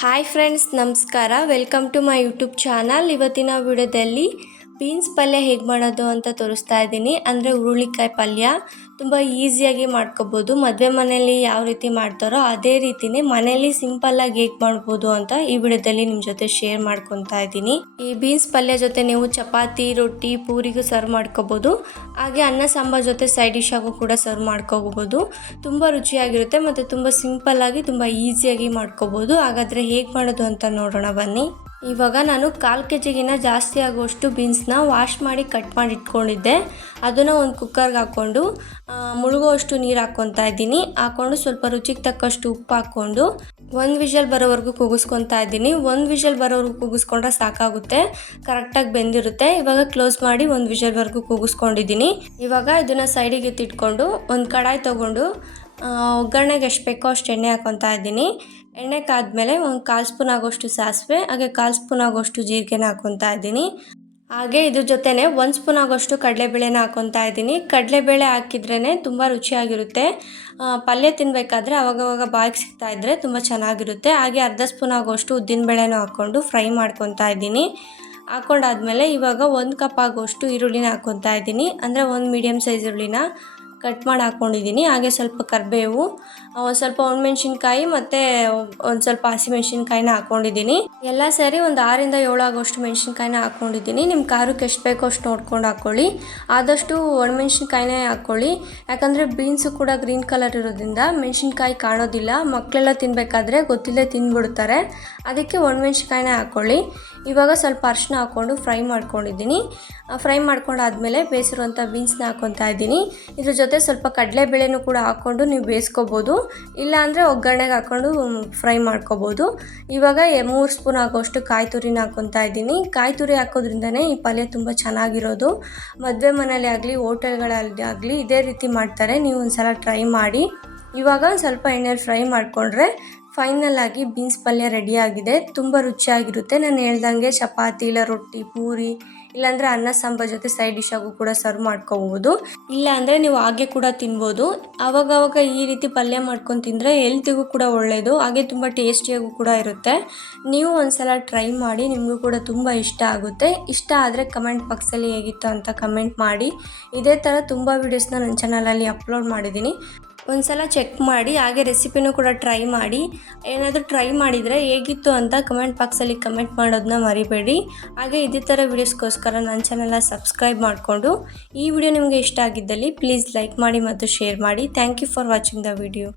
Hi friends ನಮಸ್ಕಾರ. Welcome to my YouTube channel ಇವತ್ತಿನ ವಿಡಿಯೋದಲ್ಲಿ ಬೀನ್ಸ್ ಪಲ್ಯ ಹೇಗೆ ಮಾಡೋದು ಅಂತ ತೋರಿಸ್ತಾ ಇದ್ದೀನಿ. ಅಂದರೆ ಹುರುಳಿಕಾಯಿ ಪಲ್ಯ ತುಂಬ ಈಸಿಯಾಗಿ ಮಾಡ್ಕೋಬೋದು. ಮದುವೆ ಮನೆಯಲ್ಲಿ ಯಾವ ರೀತಿ ಮಾಡ್ತಾರೋ ಅದೇ ರೀತಿನೇ ಮನೆಯಲ್ಲಿ ಸಿಂಪಲ್ಲಾಗಿ ಹೇಗೆ ಮಾಡ್ಬೋದು ಅಂತ ಈ ವಿಡಿಯೋದಲ್ಲಿ ನಿಮ್ಮ ಜೊತೆ ಶೇರ್ ಮಾಡ್ಕೊತಾ ಇದ್ದೀನಿ. ಈ ಬೀನ್ಸ್ ಪಲ್ಯ ಜೊತೆ ನೀವು ಚಪಾತಿ, ರೊಟ್ಟಿ, ಪೂರಿಗೂ ಸರ್ವ್ ಮಾಡ್ಕೋಬೋದು. ಹಾಗೆ ಅನ್ನ ಸಾಂಬಾರ್ ಜೊತೆ ಸೈಡ್ ಡಿಶ್ ಆಗು ಕೂಡ ಸರ್ವ್ ಮಾಡ್ಕೋಬೋದು. ತುಂಬ ರುಚಿಯಾಗಿರುತ್ತೆ ಮತ್ತು ತುಂಬ ಸಿಂಪಲ್ಲಾಗಿ ತುಂಬ ಈಸಿಯಾಗಿ ಮಾಡ್ಕೋಬೋದು. ಹಾಗಾದರೆ ಹೇಗೆ ಮಾಡೋದು ಅಂತ ನೋಡೋಣ ಬನ್ನಿ. ಇವಾಗ ನಾನು ಕಾಲು ಕೆ ಜಿಗಿನ ಜಾಸ್ತಿ ಆಗುವಷ್ಟು ಬೀನ್ಸ್ನ ವಾಶ್ ಮಾಡಿ ಕಟ್ ಮಾಡಿ ಇಟ್ಕೊಂಡಿದ್ದೆ. ಅದನ್ನು ಒಂದು ಕುಕ್ಕರ್ಗೆ ಹಾಕ್ಕೊಂಡು ಮುಳುಗುವಷ್ಟು ನೀರು ಹಾಕ್ಕೊತಾ ಇದ್ದೀನಿ. ಹಾಕ್ಕೊಂಡು ಸ್ವಲ್ಪ ರುಚಿಗೆ ತಕ್ಕಷ್ಟು ಉಪ್ಪು ಹಾಕ್ಕೊಂಡು ಒಂದು ವಿಷಲ್ ಬರೋವರೆಗೂ ಕೂಗಿಸ್ಕೊತಾ ಇದ್ದೀನಿ. ಒಂದು ವಿಷಲ್ ಬರೋವರೆಗೂ ಕೂಗಿಸ್ಕೊಂಡ್ರೆ ಸಾಕಾಗುತ್ತೆ, ಕರೆಕ್ಟಾಗಿ ಬೆಂದಿರುತ್ತೆ. ಇವಾಗ ಕ್ಲೋಸ್ ಮಾಡಿ ಒಂದು ವಿಷಲ್ವರೆಗೂ ಕೂಗಿಸ್ಕೊಂಡಿದ್ದೀನಿ. ಇವಾಗ ಇದನ್ನು ಸೈಡಿಗೆ ಎತ್ತಿಟ್ಕೊಂಡು ಒಂದು ಕಡಾಯಿ ತೊಗೊಂಡು ಒಗ್ಗರಣೆಗೆ ಎಷ್ಟು ಬೇಕೋ ಅಷ್ಟು ಎಣ್ಣೆ ಹಾಕ್ಕೊತಾ ಇದ್ದೀನಿ. ಎಣ್ಣೆ ಕಾದ್ಮೇಲೆ ಒಂದು ಕಾಲು ಸ್ಪೂನ್ ಆಗೋಷ್ಟು ಸಾಸಿವೆ, ಹಾಗೆ ಕಾಲು ಸ್ಪೂನ್ ಆಗೋಷ್ಟು ಜೀರಿಗೆನ ಹಾಕ್ಕೊತಾ ಇದ್ದೀನಿ. ಹಾಗೆ ಇದ್ರ ಜೊತೆನೆ ಒಂದು ಸ್ಪೂನ್ ಆಗೋಷ್ಟು ಕಡಲೆಬೇಳೆನ ಹಾಕ್ಕೊತಾ ಇದ್ದೀನಿ. ಕಡಲೆಬೇಳೆ ಹಾಕಿದ್ರೇ ತುಂಬ ರುಚಿಯಾಗಿರುತ್ತೆ. ಪಲ್ಯ ತಿನ್ನಬೇಕಾದ್ರೆ ಅವಾಗವಾಗ ಬಾಯಿಗೆ ಸಿಗ್ತಾ ಇದ್ದರೆ ತುಂಬ ಚೆನ್ನಾಗಿರುತ್ತೆ. ಹಾಗೆ ಅರ್ಧ ಸ್ಪೂನ್ ಆಗೋಷ್ಟು ಉದ್ದಿನಬೇಳೆನೂ ಹಾಕ್ಕೊಂಡು ಫ್ರೈ ಮಾಡ್ಕೊತಾ ಇದ್ದೀನಿ. ಹಾಕ್ಕೊಂಡಾದ್ಮೇಲೆ ಇವಾಗ ಒಂದು ಕಪ್ ಆಗೋಷ್ಟು ಈರುಳ್ಳಿನ ಹಾಕ್ಕೊತಾ ಇದ್ದೀನಿ. ಅಂದರೆ ಒಂದು ಮೀಡಿಯಮ್ ಸೈಜ್ ಈರುಳ್ಳಿನ. ಕಟ್ ಮಾಡಿ ಹಾಕ್ಕೊಂಡಿದ್ದೀನಿ. ಹಾಗೆ ಸ್ವಲ್ಪ ಕರಿಬೇವು ಒಂದು ಸ್ವಲ್ಪ ಒಣಮೆಣ್ಸಿನ್ಕಾಯಿ ಮತ್ತು ಒಂದು ಸ್ವಲ್ಪ ಹಸಿಮೆಣ್ಸಿನ್ಕಾಯಿನ ಹಾಕ್ಕೊಂಡಿದ್ದೀನಿ. ಎಲ್ಲ ಸೇರಿ ಒಂದು ಆರಿಂದ ಏಳು ಆಗೋಷ್ಟು ಮೆಣಸಿನ್ಕಾಯಿನ ಹಾಕ್ಕೊಂಡಿದ್ದೀನಿ. ನಿಮ್ಮ ಖಾರಕ್ಕೆ ಎಷ್ಟು ಬೇಕೋ ಅಷ್ಟು ನೋಡ್ಕೊಂಡು ಹಾಕ್ಕೊಳ್ಳಿ ಆದಷ್ಟು ಒಣಮೆಣ್ಸಿನ್ಕಾಯಿನೇ ಹಾಕ್ಕೊಳ್ಳಿ ಯಾಕಂದರೆ ಬೀನ್ಸು ಕೂಡ ಗ್ರೀನ್ ಕಲರ್ ಇರೋದ್ರಿಂದ ಮೆಣಸಿನ್ಕಾಯಿ ಕಾಣೋದಿಲ್ಲ. ಮಕ್ಕಳೆಲ್ಲ ತಿನ್ನಬೇಕಾದ್ರೆ ಗೊತ್ತಿಲ್ಲದೆ ತಿಂದ್ಬಿಡ್ತಾರೆ ಅದಕ್ಕೆ ಒಣಮೆಣ್ಸಿನ್ಕಾಯಿನೇ ಹಾಕ್ಕೊಳ್ಳಿ ಇವಾಗ ಸ್ವಲ್ಪ ಅರಿಶಿನ ಹಾಕ್ಕೊಂಡು ಫ್ರೈ ಮಾಡ್ಕೊಂಡಿದ್ದೀನಿ. ಫ್ರೈ ಮಾಡ್ಕೊಂಡಾದ್ಮೇಲೆ ಬೇಯಿಸಿರುವಂಥ ಬೀನ್ಸ್ನ ಹಾಕ್ಕೊತಾ ಇದ್ದೀನಿ. ಇದ್ರ ಜೊತೆ ಸ್ವಲ್ಪ ಕಡಲೆಬೇಳೆನೂ ಕೂಡ ಹಾಕ್ಕೊಂಡು ನೀವು ಬೇಯಿಸ್ಕೋಬೋದು. ಇಲ್ಲಾಂದರೆ ಒಗ್ಗರಣೆಗೆ ಹಾಕ್ಕೊಂಡು ಫ್ರೈ ಮಾಡ್ಕೋಬೋದು. ಇವಾಗ ಮೂರು ಸ್ಪೂನ್ ಆಗೋಷ್ಟು ಕಾಯಿ ತುರಿನ ಹಾಕ್ಕೊತಾ ಇದ್ದೀನಿ. ಕಾಯಿ ತುರಿ ಹಾಕೋದ್ರಿಂದನೇ ಈ ಪಲ್ಯ ತುಂಬ ಚೆನ್ನಾಗಿರೋದು. ಮದುವೆ ಮನೇಲಿ ಆಗಲಿ, ಹೋಟೆಲ್ಗಳಲ್ಲಿ ಆಗಲಿ ಇದೇ ರೀತಿ ಮಾಡ್ತಾರೆ. ನೀವು ಒಂದ್ಸಲ ಟ್ರೈ ಮಾಡಿ. ಇವಾಗ ಸ್ವಲ್ಪ ಎಣ್ಣೆಲಿ ಫ್ರೈ ಮಾಡಿಕೊಂಡ್ರೆ ಫೈನಲ್ ಆಗಿ ಬೀನ್ಸ್ ಪಲ್ಯ ರೆಡಿ ಆಗಿದೆ. ತುಂಬ ರುಚಿಯಾಗಿರುತ್ತೆ. ನಾನು ಹೇಳ್ದಂಗೆ ಚಪಾತಿ ಇಲ್ಲ ರೊಟ್ಟಿ, ಪೂರಿ, ಇಲ್ಲಾಂದರೆ ಅನ್ನ, ಸಾಂಬಾರ್ ಜೊತೆ ಸೈಡ್ ಡಿಶ್ ಆಗು ಕೂಡ ಸರ್ವ್ ಮಾಡ್ಕೋಬೋದು. ಇಲ್ಲ ಅಂದರೆ ನೀವು ಹಾಗೆ ಕೂಡ ತಿನ್ಬೋದು. ಆವಾಗವಾಗ ಈ ರೀತಿ ಪಲ್ಯ ಮಾಡ್ಕೊಂಡು ತಿಂದರೆ ಹೆಲ್ತಿಗೂ ಕೂಡ ಒಳ್ಳೆಯದು ಹಾಗೆ ತುಂಬ ಟೇಸ್ಟಿಯಾಗೂ ಕೂಡ ಇರುತ್ತೆ. ನೀವು ಒಂದ್ಸಲ ಟ್ರೈ ಮಾಡಿ ನಿಮಗೂ ಕೂಡ ತುಂಬ ಇಷ್ಟ ಆಗುತ್ತೆ. ಇಷ್ಟ ಆದರೆ ಕಮೆಂಟ್ ಬಾಕ್ಸಲ್ಲಿ ಹೇಗಿತ್ತು ಅಂತ ಕಮೆಂಟ್ ಮಾಡಿ. ಇದೇ ಥರ ತುಂಬ ವೀಡಿಯೋಸ್ನ ನನ್ನ ಚಾನಲಲ್ಲಿ ಅಪ್ಲೋಡ್ ಮಾಡಿದ್ದೀನಿ. ಒಂದ್ಸಲ ಚೆಕ್ ಮಾಡಿ, ಹಾಗೆ ರೆಸಿಪಿನೂ ಕೂಡ ಟ್ರೈ ಮಾಡಿ. ಏನಾದರೂ ಟ್ರೈ ಮಾಡಿದರೆ ಹೇಗಿತ್ತು ಅಂತ ಕಮೆಂಟ್ ಬಾಕ್ಸಲ್ಲಿ ಕಮೆಂಟ್ ಮಾಡೋದನ್ನ ಮರಿಬೇಡಿ. ಹಾಗೆ ಇದೇ ಥರ ವೀಡಿಯೋಸ್ಗೋಸ್ಕರ ನನ್ನ ಚಾನಲ್ನ ಸಬ್ಸ್ಕ್ರೈಬ್ ಮಾಡಿಕೊಂಡು, ಈ ವಿಡಿಯೋ ನಿಮಗೆ ಇಷ್ಟ ಆಗಿದ್ದಲ್ಲಿ ಪ್ಲೀಸ್ ಲೈಕ್ ಮಾಡಿ ಮತ್ತು ಶೇರ್ ಮಾಡಿ. Thank you for watching the video